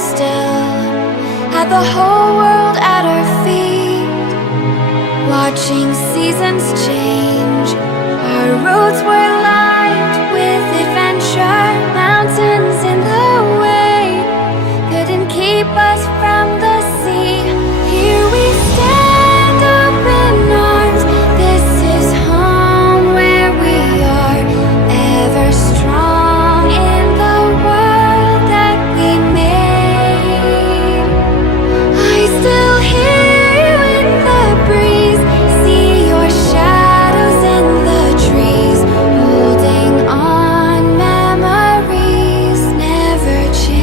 still, had the whole world at our feet, watching seasons change. Our roads were lined with adventure, mountains in the way couldn't keep us from the sea. Here we stand, open arms. This is home where we are, ever strong in the world that we made. I still hear you in the breeze, see your shadows in the trees, holding on, memories never change.